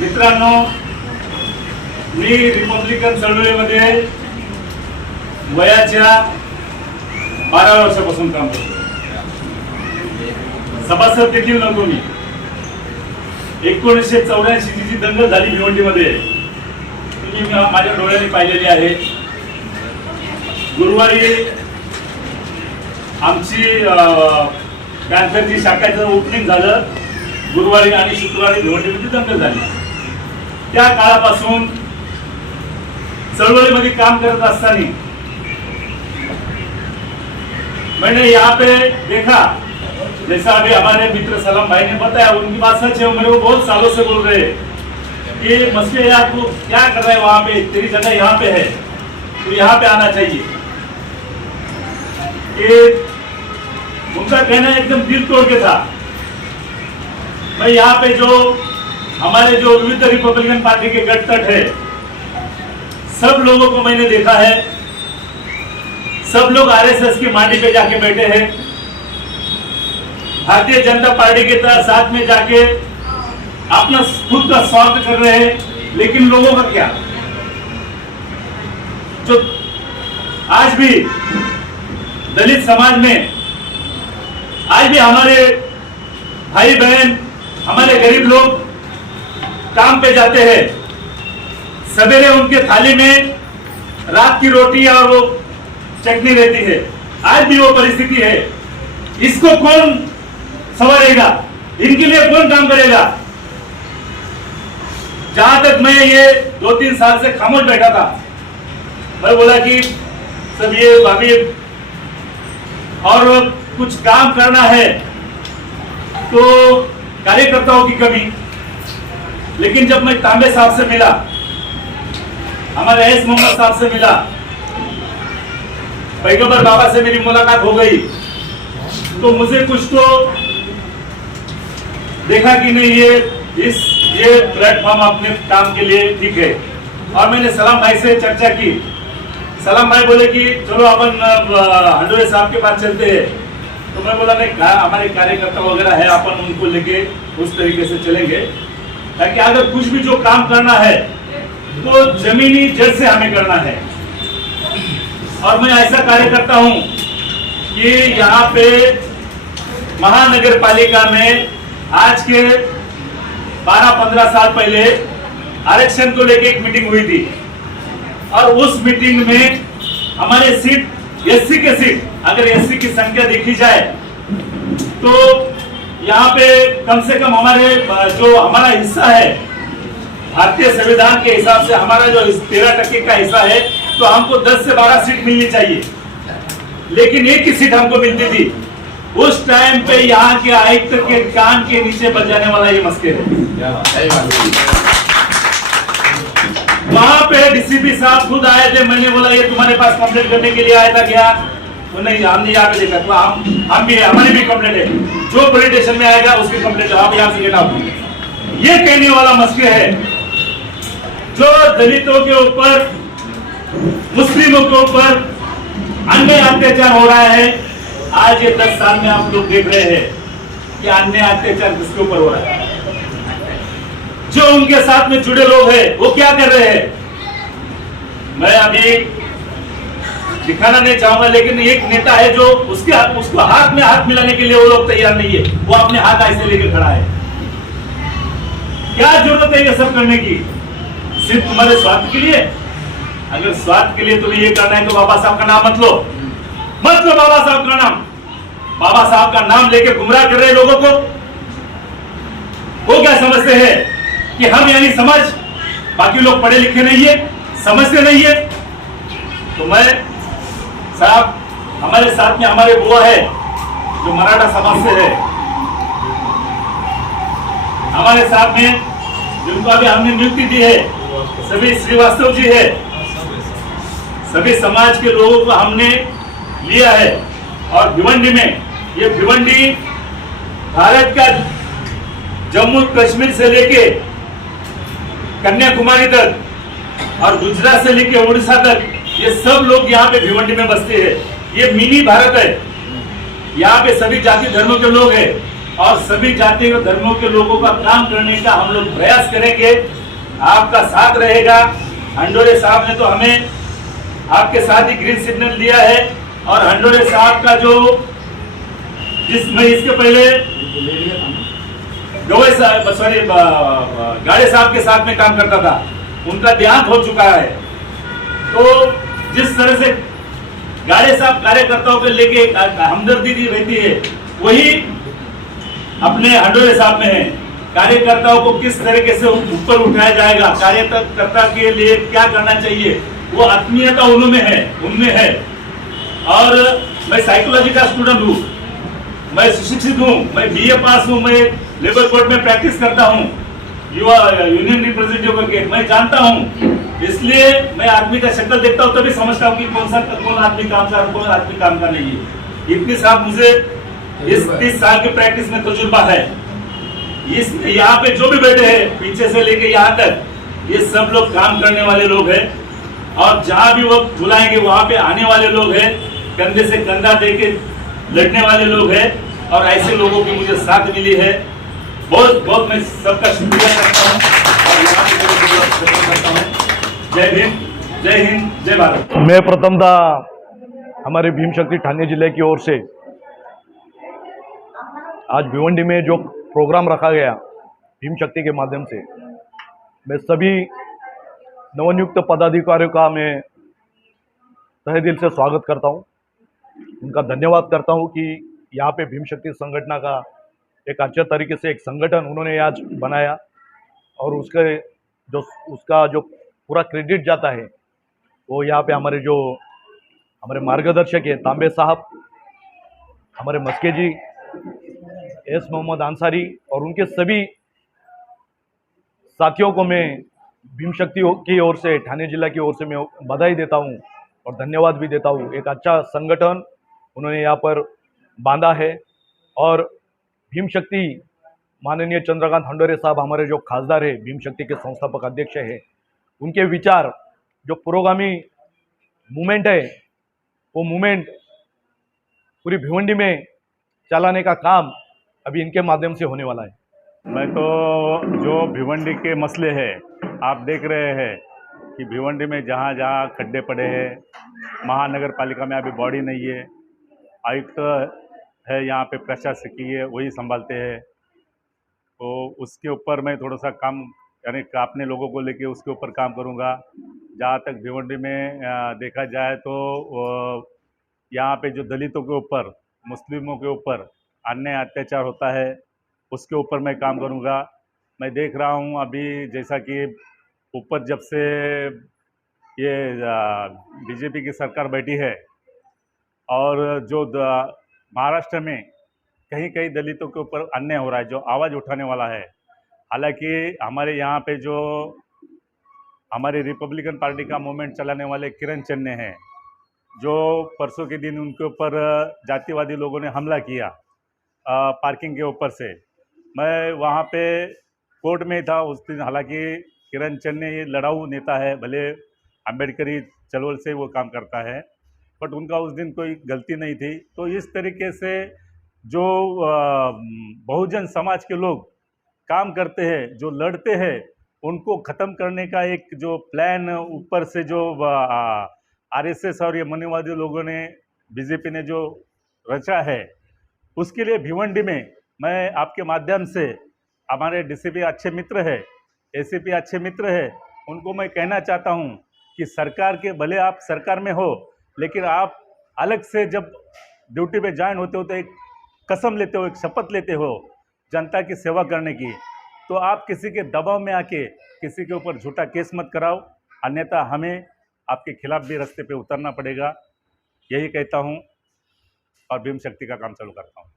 मित्रांनो, मी रिपब्लिकन चळवळीमध्ये वयाच्या 12 वर्षापासून काम करतो. सभासद देखील नव्हतो मी. 1984 ची जी दंगल झाली भिवंडीमध्ये ती मी माझ्या डोळ्यांनी पाहिलेली आहे. गुरुवारी आमची पॅन्थरची शाखेचं ओपनिंग झालं. गुरुवारी आणि शुक्रवारी भिवंडीमध्ये दंगल झाली. त्या काळापासून चळवळीमध्ये काम करत असताना मैंने यहाँ पे देखा, जैसा अभी हमारे मित्र सलाम भाई ने बताया, उनकी बात सच है. मेरे को बहुत सालों से बोल रहे हैं कि मसले यार तू क्या कर रहा है वहां पे, तेरी जगह यहाँ पे है, तो यहाँ पे आना चाहिए. कि उनका कहना एकदम दिल तोड़ के था. मैं यहाँ पे जो हमारे जो विविध रिपब्लिकन पार्टी के गठतट है, सब लोगों को मैंने देखा है. सब लोग आरएसएस की मांडी पे जाके बैठे हैं. भारतीय जनता पार्टी के साथ में जाके अपना खुद का स्वागत कर रहे हैं. लेकिन लोगों का क्या, जो आज भी दलित समाज में आज भी हमारे भाई बहन, हमारे गरीब लोग काम पे जाते हैं. सवेरे उनके थाली में रात की रोटी और वो चटनी रहती है. आज भी वो परिस्थिति है. इसको कौन संवारेगा? इनके लिए कौन काम करेगा? जहां तक मैं ये 2-3 साल से खामोश बैठा था, मैं बोला कि सब ये अभी और कुछ काम करना है तो कार्यकर्ताओं की कमी. लेकिन जब मैं तांबे साहब से मिला, हमारे एस मोहम्मद साहब से मिला, पैगंबर बाबा से मेरी मुलाकात हो गई, तो मुझे कुछ तो देखा कि नहीं ये प्लेटफॉर्म अपने काम के लिए ठीक है. और मैंने सलाम भाई से चर्चा की. सलाम भाई बोले कि चलो अपन हंडोरे साहब के पास चलते हैं. तो मैं बोला नहीं, हमारे कार्यकर्ता वगैरह है, अपन उनको लेके उस तरीके से चलेंगे, ताकि अगर कुछ भी जो काम करना है तो जमीनी जड़ से हमें करना है. और मैं ऐसा कार्य करता हूं कि यहाँ पे महानगर पालिका में आज के 12-15 साल पहले आरक्षण को लेके एक मीटिंग हुई थी. और उस मीटिंग में हमारे सीट एससी के सीट, अगर एससी की संख्या देखी जाए तो यहाँ पे कम से कम हमारे जो हमारा हिस्सा है भारतीय संविधान के हिसाब से, हमारा जो 13% का हिस्सा है, तो हमको 10 से 12 सीट मिलनी चाहिए. लेकिन एक ही सीट हमको मिलती थी. उस टाइम पे यहाँ के आयुक्त के कान के नीचे बच जाने वाला ये मस्के है. वहां पे डीसीपी साहब खुद आए थे. मैंने बोला ये तुम्हारे पास कंप्लेंट करने के लिए आया था क्या? तो नहीं, हमने यहाँ पे देखा. तो हम भी, हमारी भी कंप्लेंट है. जो पुलिस स्टेशन में आएगा उसकी कंप्लेंट है, आप यहाँ से गेट आउट. ये कहने वाला मस्के है. जो दलितों के ऊपर, मुस्लिमों के ऊपर अन्याय अत्याचार हो रहा है, आज ये 10 साल में आप लोग देख रहे हैं कि अन्याय अत्याचार किसके ऊपर हो रहा है. जो उनके साथ में जुड़े लोग हैं वो क्या कर रहे हैं, मैं अभी दिखाना नहीं चाहूंगा. लेकिन एक नेता है जो उसको हाथ में हाथ मिलाने के लिए वो लोग तैयार नहीं है. वो अपने हाथ ऐसे लेकर खड़ा है. क्या जरूरत है ये सब करने की? सिर्फ तुम्हारे स्वार्थ के लिए? अगर स्वार्थ के लिए तुम्हें ये करना है तो बाबा साहब का नाम मत लो बाबा साहब का नाम. बाबा साहब का नाम लेके गुमराह कर रहे लोगों को. वो क्या समझते हैं कि हम यानी समझ, बाकी लोग पढ़े लिखे नहीं है, समझते नहीं है. तो मैं साहब, हमारे साथ में हमारे बुआ है जो मराठा समाज से है, हमारे साथ में जिनको अभी हमने नियुक्ति दी है, सभी श्रीवास्तव जी है. सभी समाज के लोगों को हमने लिया है. और भिवंडी में, ये भिवंडी भारत का जम्मू कश्मीर से लेके कन्याकुमारी तक और गुजरात से लेके उड़ीसा तक, ये सब लोग यहाँ पे भिवंडी में बसते हैं. ये मिनी भारत है. यहाँ पे सभी जाति धर्मों के लोग हैं. और सभी जाति और धर्मों के लोगों का काम करने का हम लोग प्रयास करेंगे। आपका साथ रहेगा। हंडोरे साहब ने तो हमें आपके साथ ही ग्रीन सिग्नल दिया है और हंडोरे साहब का जो जिसमें इसके पहले गवई साहब सॉरी गाड़े साहब के साथ में काम करता था, उनका देहांत हो चुका है। तो जिस तरह से गाड़े साहब कार्यकर्ताओं को लेके हमदर्दी रहती है, वही अपने हंडोरे साहब में है। कार्यकर्ताओं को किस तरीके से ऊपर उठाया जाएगा, कार्यकर्ता के लिए क्या करना चाहिए, वो आत्मीयता उनमें है। और मैं साइकोलॉजी का स्टूडेंट हूँ, मैं सुशिक्षित हूँ, मैं बीए पास हूँ, मैं लेबर कोर्ट में प्रैक्टिस करता हूँ, युवा यूनियन रिप्रेजेंटेटिव करके मैं जानता हूँ। इसलिए मैं आदमी का शक्ल देखता हूँ तभी समझता हूँ कि कौन आदमी काम का, कौन आदमी काम का नहीं है। इतनी साहब मुझे इस 30 साल की प्रैक्टिस में तजुर्बा है। इस यहाँ पे जो भी बैठे हैं पीछे से लेके यहाँ तक, ये सब लोग काम करने वाले लोग हैं और जहाँ भी वो बुलाएंगे वहाँ पे आने वाले लोग हैं, कंधे से कंधा देके लड़ने वाले लोग हैं और ऐसे लोगों की मुझे साथ मिली है। बहुत बहुत मैं सबका शुक्रिया करता हूँ और यहाँ पे करता हूँ। जय भीम, जय हिंद, जय भारत। मैं प्रथमतः हमारे भीम शक्ति ठाणे जिले की ओर से आज भिवंडी में जो प्रोग्राम रखा गया भीम शक्ति के माध्यम से, मैं सभी नवनियुक्त पदाधिकारियों का मैं तहे दिल से स्वागत करता हूं। उनका धन्यवाद करता हूं कि यहाँ पे भीम शक्ति संगठन का एक अच्छे तरीके से एक संगठन उन्होंने आज बनाया और उसका जो पूरा क्रेडिट जाता है वो यहाँ पे हमारे मार्गदर्शक है तांबे साहब, हमारे मस्के जी, एस मोहम्मद अंसारी और उनके सभी साथियों को मैं भीम शक्ति की ओर से, ठाणे जिला की ओर से मैं बधाई देता हूं और धन्यवाद भी देता हूं। एक अच्छा संगठन उन्होंने यहाँ पर बांधा है और भीम शक्ति माननीय चंद्रकांत हंडोरे साहब हमारे जो खासदार है, भीम शक्ति के संस्थापक अध्यक्ष है, उनके विचार जो पुरोगामी मूवमेंट है वो मूवमेंट पूरी भिवंडी में चलाने का काम अभी इनके माध्यम से होने वाला है। मैं तो जो भिवंडी के मसले हैं आप देख रहे हैं कि भिवंडी में जहाँ जहाँ खड्डे पड़े हैं, महानगर पालिका में अभी बॉडी नहीं है, आयुक्त है यहाँ पे प्रशासकीय वही संभालते हैं, तो उसके ऊपर मैं थोड़ा सा काम यानी अपने लोगों को लेके उसके ऊपर काम करूँगा। जहाँ तक भिवंडी में देखा जाए तो यहाँ पे जो दलितों के ऊपर, मुस्लिमों के ऊपर अन्याय अत्याचार होता है उसके ऊपर मैं काम करूँगा। मैं देख रहा हूँ अभी जैसा कि ऊपर जब से ये बीजेपी की सरकार बैठी है और जो महाराष्ट्र में कहीं कहीं दलितों के ऊपर अन्याय हो रहा है, जो आवाज़ उठाने वाला है। हालांकि हमारे यहाँ पे जो हमारी रिपब्लिकन पार्टी का मूवमेंट चलाने वाले किरण चन्ने हैं, जो परसों के दिन उनके ऊपर जातिवादी लोगों ने हमला किया पार्किंग के ऊपर से, मैं वहाँ पे कोर्ट में था उस दिन। हालांकि किरण चन्ने ये लड़ाऊ नेता है, भले अम्बेडकरी चलवल से वो काम करता है, बट उनका उस दिन कोई गलती नहीं थी। तो इस तरीके से जो बहुजन समाज के लोग काम करते हैं, जो लड़ते हैं, उनको ख़त्म करने का एक जो प्लान ऊपर से जो आरएसएस और ये मनुवादी लोगों ने, बीजेपी ने जो रचा है, उसके लिए भिवंडी में मैं आपके माध्यम से हमारे डीसीपी अच्छे मित्र है, एसीपी अच्छे मित्र है, उनको मैं कहना चाहता हूं कि सरकार के, भले आप सरकार में हो लेकिन आप अलग से जब ड्यूटी पे ज्वाइन होते हो तो एक कसम लेते हो, एक शपथ लेते हो जनता की सेवा करने की, तो आप किसी के दबाव में आके किसी के ऊपर झूठा केस मत कराओ, अन्यथा हमें आपके खिलाफ भी रास्ते पे उतरना पड़ेगा। यही कहता हूं और भीम शक्ति का काम चालू करता हूं।